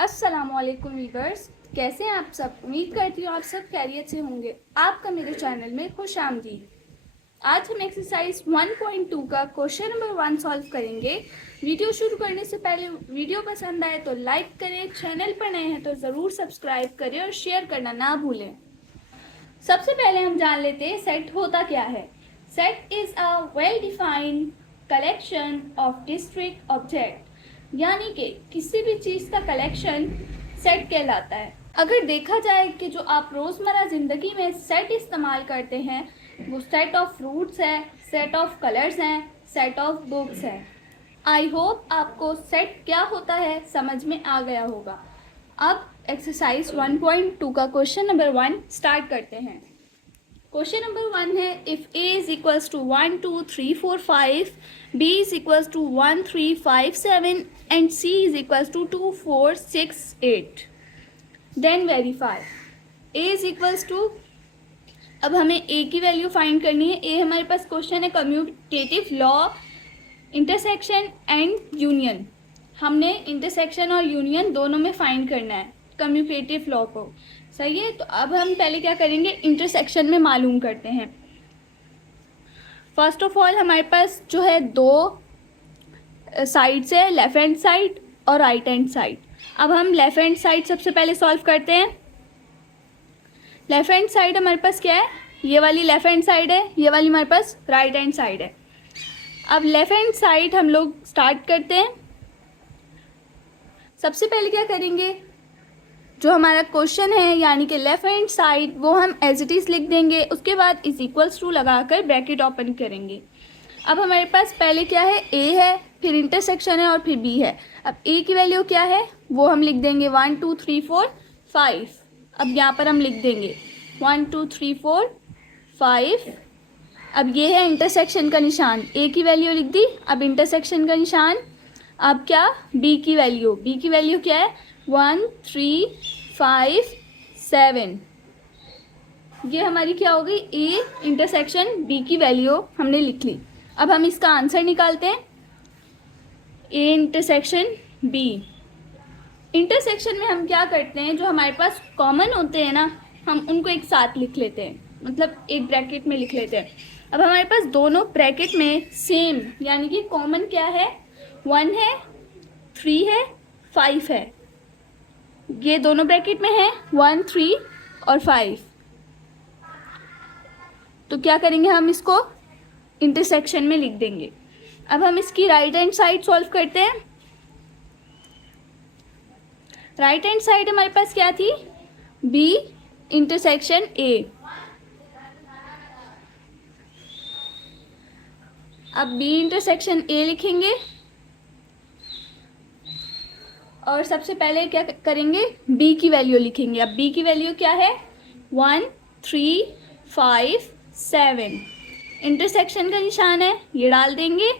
अस्सलामुअलैकुम वीवर्स, कैसे हैं आप सब। उम्मीद करती हूँ आप सब खैरियत से होंगे। आपका मेरे चैनल में खुश आमदीद। आज हम एक्सरसाइज 1.2 का क्वेश्चन नंबर 1 सॉल्व करेंगे। वीडियो शुरू करने से पहले वीडियो पसंद आए तो लाइक करें, चैनल पर नए हैं तो ज़रूर सब्सक्राइब करें और शेयर करना ना भूलें। सबसे पहले हम जान लेते हैं सेट होता क्या है। Set is a well defined collection of district object, यानी कि किसी भी चीज़ का कलेक्शन सेट कहलाता है। अगर देखा जाए कि जो आप रोज़मर्रा ज़िंदगी में सेट इस्तेमाल करते हैं वो सेट ऑफ फ्रूट्स है, सेट ऑफ कलर्स हैं, सेट ऑफ बुक्स है। आई होप आपको सेट क्या होता है समझ में आ गया होगा। अब एक्सरसाइज 1.2 का क्वेश्चन नंबर 1 स्टार्ट करते हैं। क्वेश्चन नंबर 1 है, if a is equals to 1 2 3 4 5, b is equals to 1 3 5 7 and c is equals to 2 4 6 8, then verify a is equals to. अब हमें a की वैल्यू फाइंड करनी है। a हमारे पास क्वेश्चन है commutative law, intersection and union. हमने intersection और union दोनों में फाइंड करना है कम्यूटेटिव लॉ को। सही है, तो अब हम पहले क्या करेंगे, इंटरसेक्शन में मालूम करते हैं। फर्स्ट ऑफ ऑल हमारे पास जो है दो साइड्स है, लेफ़्ट हैंड साइड और राइट हैंड साइड। अब हम लेफ़्ट हैंड साइड सबसे पहले सॉल्व करते हैं। लेफ़्ट हैंड साइड हमारे पास क्या है, ये वाली लेफ़्ट हैंड साइड है, ये वाली हमारे पास राइट हैंड साइड है। अब लेफ़्ट हैंड साइड हम लोग स्टार्ट करते हैं। सबसे पहले क्या करेंगे, जो हमारा क्वेश्चन है यानी कि लेफ़्ट हैंड साइड वो हम एज इट इज़ लिख देंगे। उसके बाद इज इक्वल्स टू लगाकर ब्रैकेट ओपन करेंगे। अब हमारे पास पहले क्या है, ए है, फिर इंटरसेक्शन है और फिर बी है। अब ए की वैल्यू क्या है वो हम लिख देंगे 1 2 3 4 5। अब यहाँ पर हम लिख देंगे 1 2 3 4 5। अब ये है इंटरसेक्शन का निशान, ए की वैल्यू लिख दी। अब इंटरसेक्शन का निशान, अब क्या, बी की वैल्यू क्या है 1 3 5 7। ये हमारी क्या हो गई, ए इंटरसेक्शन बी की वैल्यू हमने लिख ली। अब हम इसका आंसर निकालते हैं, ए इंटरसेक्शन बी। इंटरसेक्शन में हम क्या करते हैं, जो हमारे पास कॉमन होते हैं ना हम उनको एक साथ लिख लेते हैं, मतलब एक ब्रैकेट में लिख लेते हैं। अब हमारे पास दोनों ब्रैकेट में सेम यानी कि कॉमन क्या है, 1 है, 3 है, 5 है। ये दोनों ब्रैकेट में है 1 3 और 5। तो क्या करेंगे, हम इसको इंटरसेक्शन में लिख देंगे। अब हम इसकी राइट हैंड साइड सॉल्व करते हैं। राइट हैंड साइड हमारे पास क्या थी, बी इंटरसेक्शन ए। अब बी इंटरसेक्शन ए लिखेंगे और सबसे पहले क्या करेंगे, बी की वैल्यू लिखेंगे। अब बी की वैल्यू क्या है 1 3 5 7। इंटरसेक्शन का निशान है, ये डाल देंगे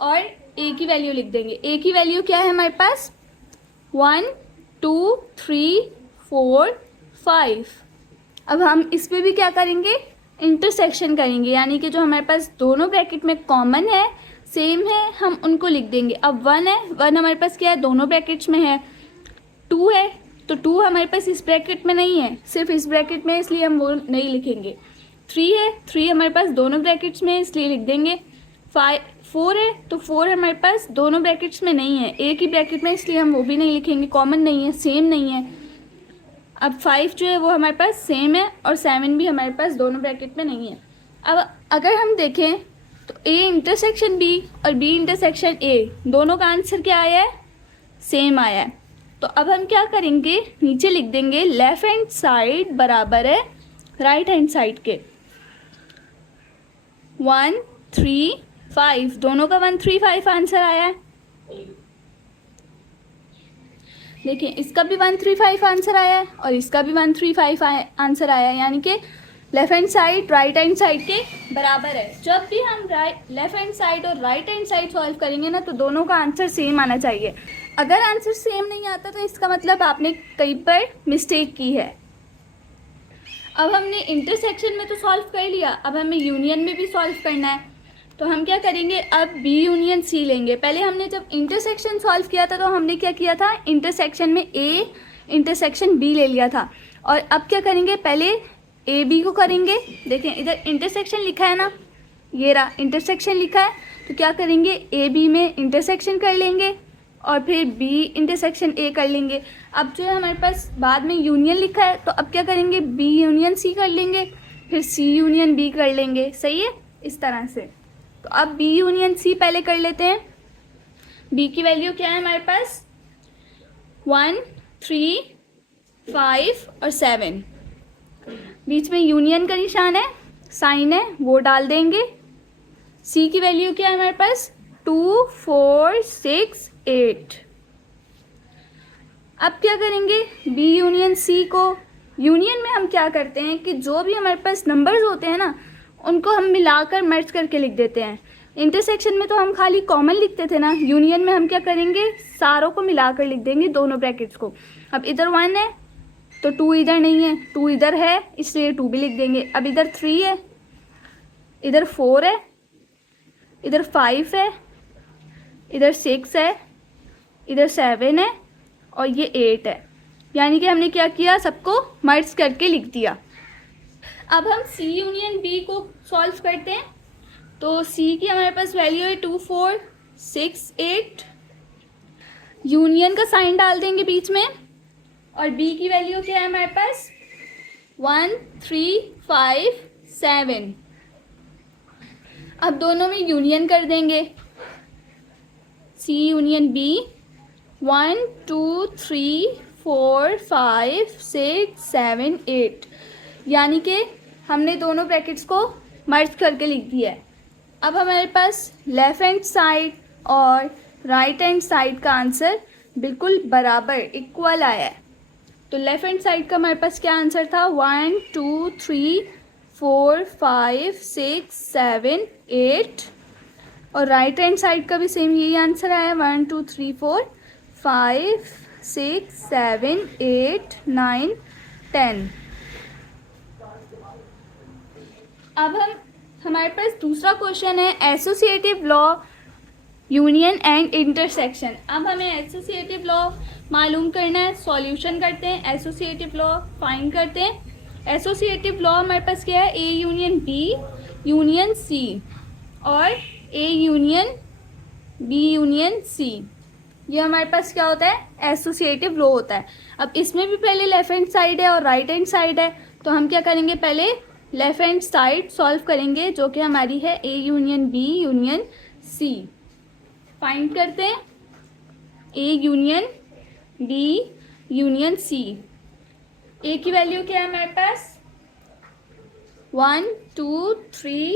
और ए की वैल्यू लिख देंगे। ए की वैल्यू क्या है हमारे पास 1 2 3 4 5। अब हम इस पर भी क्या करेंगे, इंटरसेक्शन करेंगे, यानी कि जो हमारे पास दोनों ब्रैकेट में कॉमन है, सेम है, हम उनको लिख देंगे। अब 1 है, 1 हमारे पास क्या है, दोनों ब्रैकेट्स में है। 2 है तो 2 हमारे पास इस ब्रैकेट में नहीं है, सिर्फ इस ब्रैकेट में है, इसलिए हम वो नहीं लिखेंगे। 3 है, 3 हमारे पास दोनों ब्रैकेट्स में है, इसलिए लिख देंगे। 4 है तो 4 हमारे पास दोनों ब्रैकेट्स में नहीं है, एक ही ब्रैकेट में, इसलिए हम वो भी नहीं लिखेंगे, कॉमन नहीं है, सेम नहीं है। अब 5 जो है वो हमारे पास सेम है और 7 भी हमारे पास दोनों ब्रैकेट में नहीं है। अब अगर हम देखें तो ए इंटरसेक्शन बी और बी इंटरसेक्शन ए दोनों का आंसर क्या आया है, सेम आया है। तो अब हम क्या करेंगे, नीचे लिख देंगे लेफ़्ट हैंड साइड बराबर है राइट हैंड साइड के। 1 3 5 दोनों का 1 3 5 आंसर आया है। देखिए इसका भी 1 3 5 आंसर आया है और इसका भी 1 3 5 आंसर आया है, यानी कि left hand side right hand side के बराबर है। जब भी हम लेफ़्ट हैंड साइड और राइट हैंड साइड सॉल्व करेंगे ना तो दोनों का आंसर सेम आना चाहिए। अगर आंसर सेम नहीं आता तो इसका मतलब आपने कहीं पर मिस्टेक की है। अब हमने इंटरसेक्शन में तो सॉल्व कर लिया, अब हमें यूनियन में भी सॉल्व करना है। तो हम क्या करेंगे, अब बी यूनियन सी लेंगे। पहले हमने जब इंटरसेक्शन सॉल्व किया था तो हमने क्या किया था, इंटरसेक्शन में ए इंटरसेक्शन बी ले लिया था। और अब क्या करेंगे, पहले ए बी को करेंगे। देखें इधर इंटरसेक्शन लिखा है ना, ये रहा इंटरसेक्शन लिखा है, तो क्या करेंगे ए बी में इंटरसेक्शन कर लेंगे और फिर बी इंटरसेक्शन ए कर लेंगे। अब जो है हमारे पास बाद में यूनियन लिखा है, तो अब क्या करेंगे बी यूनियन सी कर लेंगे, फिर सी यूनियन बी कर लेंगे। सही है, इस तरह से। तो अब बी यूनियन सी पहले कर लेते हैं। बी की वैल्यू क्या है हमारे पास, 1 3 5 और 7। बीच में यूनियन का निशान है, साइन है, वो डाल देंगे। सी की वैल्यू क्या है हमारे पास, 2 4 6 8। अब क्या करेंगे, बी यूनियन सी को, यूनियन में हम क्या करते हैं कि जो भी हमारे पास नंबर्स होते हैं ना उनको हम मिलाकर मर्ज करके लिख देते हैं। इंटरसेक्शन में तो हम खाली कॉमन लिखते थे ना, यूनियन में हम क्या करेंगे, सारों को मिलाकर लिख देंगे, दोनों ब्रैकेट्स को। अब इधर 1 है तो 2 इधर नहीं है, 2 इधर है इसलिए 2 भी लिख देंगे। अब इधर 3 है, इधर 4 है, इधर 5 है, इधर 6 है, इधर 7 है और ये 8 है। यानी कि हमने क्या किया, सबको मर्ज करके लिख दिया। अब हम सी यूनियन बी को सॉल्व करते हैं। तो सी की हमारे पास वैल्यू है 2 4 6 8। यूनियन का साइन डाल देंगे बीच में। और बी की वैल्यू क्या है हमारे पास, 1 3 5 7। अब दोनों में यूनियन कर देंगे, सी यूनियन बी, 1 2 3 4 5 6 7 8। यानी कि हमने दोनों ब्रैकेट्स को मर्ज करके लिख दिया है। अब हमारे पास लेफ़्ट हैंड साइड और राइट हैंड साइड का आंसर बिल्कुल बराबर इक्वल आया है। तो लेफ़्ट हैंड साइड का हमारे पास क्या आंसर था, 1 2 3 4 5 6 7 8। और राइट हैंड साइड का भी सेम यही आंसर आया, 1 2 3 4 5 6 7 8 9 10। अब हमारे पास दूसरा क्वेश्चन है associative law union and intersection. अब हमें एसोसिएटिव लॉ मालूम करना है, सॉल्यूशन करते हैं, एसोसिएटिव लॉ फाइंड करते हैं। एसोसिएटिव लॉ हमारे पास क्या है, A union B union C और A union B union C. ये हमारे पास क्या होता है, एसोसिएटिव लॉ होता है। अब इसमें भी पहले लेफ्ट हैंड साइड है और राइट हैंड साइड है, तो हम क्या करेंगे, पहले लेफ्ट हैंड साइड सॉल्व करेंगे जो कि हमारी है A union B union C. Find करते हैं A union B union C. A की वैल्यू क्या है हमारे पास, 1 2 3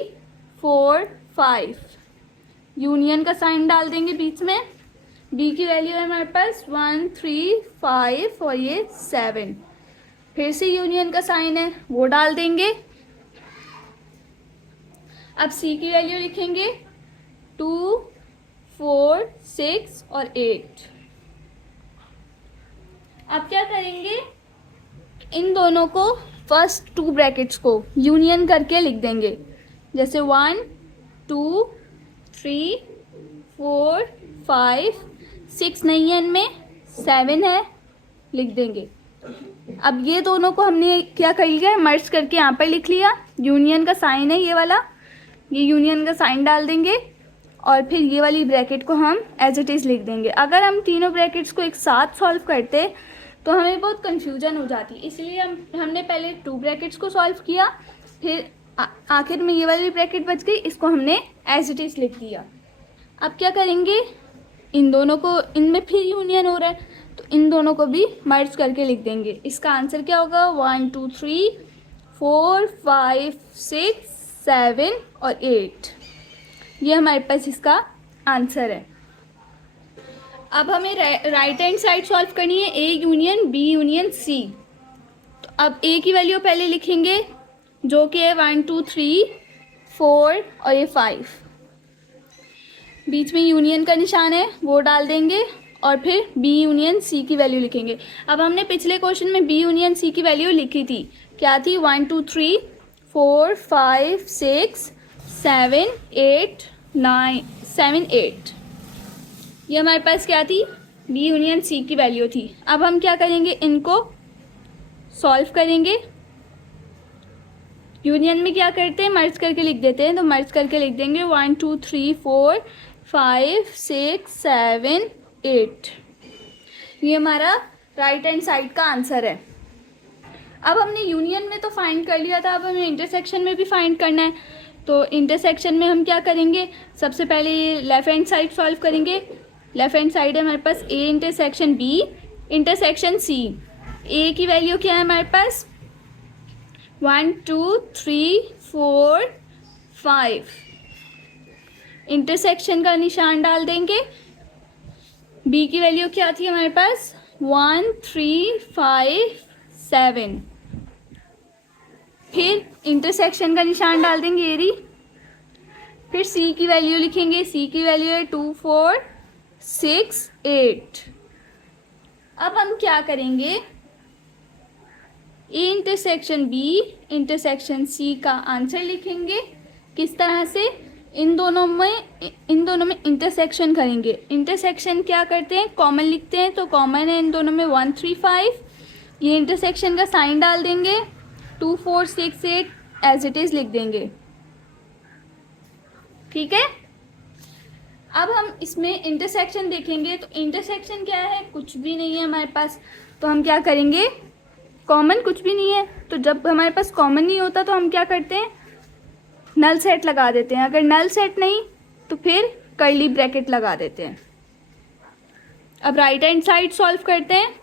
4 5। यूनियन का साइन डाल देंगे बीच में। बी की वैल्यू है हमारे पास 1 3 5 और ये 7। फिर से यूनियन का साइन है वो डाल देंगे। अब सी की वैल्यू लिखेंगे 2 4 6 और 8। अब क्या करेंगे, इन दोनों को फर्स्ट 2 ब्रैकेट्स को यूनियन करके लिख देंगे। जैसे 1 2 3 4 5 6 नहीं है, इनमें 7 है, लिख देंगे। अब ये दोनों को हमने क्या कर लिया, मर्ज करके यहाँ पर लिख लिया। यूनियन का साइन है ये वाला, ये यूनियन का साइन डाल देंगे और फिर ये वाली ब्रैकेट को हम एज इट इज़ लिख देंगे। अगर हम तीनों ब्रैकेट्स को एक साथ सॉल्व करते तो हमें बहुत कंफ्यूजन हो जाती, इसलिए हमने पहले 2 ब्रैकेट्स को सॉल्व किया, फिर आखिर में ये वाली ब्रैकेट बच गई, इसको हमने एज इट इज़ लिख दिया। अब क्या करेंगे, इन दोनों को, इनमें फिर यूनियन हो रहा है तो इन दोनों को भी मर्ज करके लिख देंगे। इसका आंसर क्या होगा, 1 2 3 4 5 6 7 और 8। ये हमारे पास इसका आंसर है। अब हमें राइट हैंड साइड सॉल्व करनी है, A union B union C. तो अब ए की वैल्यू पहले लिखेंगे जो कि है 1 2 3 4 और ये 5। बीच में यूनियन का निशान है वो डाल देंगे और फिर बी यूनियन सी की वैल्यू लिखेंगे। अब हमने पिछले क्वेश्चन में बी यूनियन सी की वैल्यू लिखी थी, क्या थी, 1 2 3 4 5 6 7 8 9 7 8। ये हमारे पास क्या थी, बी यूनियन सी की वैल्यू थी। अब हम क्या करेंगे, इनको सॉल्व करेंगे। यूनियन में क्या करते हैं, मर्ज करके लिख देते हैं, तो मर्ज करके लिख देंगे 1 2 3 4 5 6 7 8। ये हमारा राइट हैंड साइड का आंसर है। अब हमने यूनियन में तो फाइंड कर लिया था, अब हमें इंटरसेक्शन में भी फाइंड करना है। तो इंटरसेक्शन में हम क्या करेंगे, सबसे पहले ये लेफ़्ट हैंड साइड सॉल्व करेंगे। लेफ़्ट हैंड साइड है हमारे पास A intersection B intersection C. A की वैल्यू क्या है हमारे पास 1 2 3 4 5। इंटरसेक्शन का निशान डाल देंगे। बी की वैल्यू क्या थी हमारे पास 1 3 5 7। फिर इंटरसेक्शन का निशान डाल देंगे एरी। फिर सी की वैल्यू लिखेंगे, सी की वैल्यू है 2 4 6 8। अब हम क्या करेंगे, A intersection B intersection C का आंसर लिखेंगे। किस तरह से, इन दोनों में इंटरसेक्शन करेंगे। इंटरसेक्शन क्या करते हैं, कॉमन लिखते हैं, तो कॉमन है इन दोनों में 1 3 5। ये इंटरसेक्शन का साइन डाल देंगे, 2 4 6 8 एज इट इज़ लिख देंगे। ठीक है। अब हम इसमें इंटरसेक्शन देखेंगे, तो इंटरसेक्शन क्या है, कुछ भी नहीं है हमारे पास, तो हम क्या करेंगे, कॉमन कुछ भी नहीं है, तो जब हमारे पास कॉमन नहीं होता तो हम क्या करते हैं, नल सेट लगा देते हैं। अगर नल सेट नहीं तो फिर कर्ली ब्रैकेट लगा देते हैं। अब राइट हैंड साइड सॉल्व करते हैं।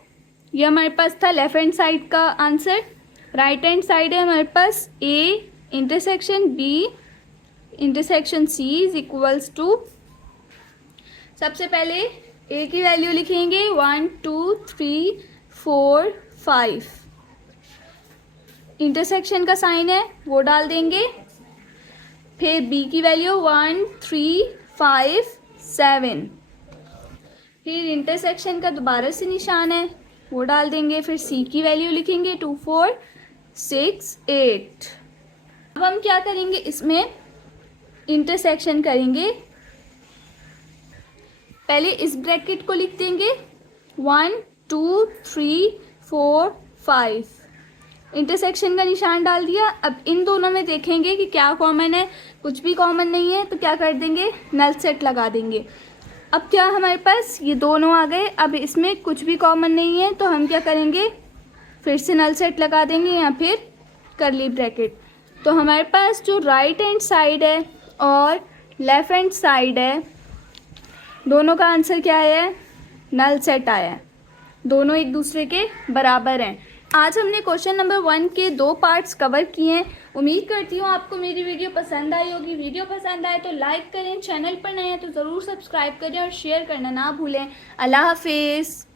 ये हमारे पास था लेफ्ट हैंड साइड का आंसर। राइट हैंड साइड है हमारे पास A intersection B intersection C is equals to, सबसे पहले ए की वैल्यू लिखेंगे 1 2 3 4 5। इंटरसेक्शन का साइन है वो डाल देंगे। फिर बी की वैल्यू 1 3 5 7। फिर इंटरसेक्शन का दोबारा से निशान है वो डाल देंगे। फिर सी की वैल्यू लिखेंगे 2 4 6 8। अब हम क्या करेंगे, इसमें इंटरसेक्शन करेंगे। पहले इस ब्रैकेट को लिख देंगे 1 2 3 4 5। इंटरसेक्शन का निशान डाल दिया। अब इन दोनों में देखेंगे कि क्या कॉमन है, कुछ भी कॉमन नहीं है, तो क्या कर देंगे, नल सेट लगा देंगे। अब क्या हमारे पास ये दोनों आ गए। अब इसमें कुछ भी कॉमन नहीं है तो हम क्या करेंगे, फिर से नल सेट लगा देंगे या फिर कर्ली ब्रैकेट। तो हमारे पास जो राइट हैंड साइड है और लेफ़्ट हैंड साइड है, दोनों का आंसर क्या है, नल सेट आया है। दोनों एक दूसरे के बराबर हैं। आज हमने क्वेश्चन नंबर 1 के 2 पार्ट्स कवर किए हैं। उम्मीद करती हूँ आपको मेरी वीडियो पसंद आई होगी। वीडियो पसंद आए तो लाइक करें, चैनल पर नए हैं तो ज़रूर सब्सक्राइब करें और शेयर करना ना भूलें। अल्लाह हाफिज़।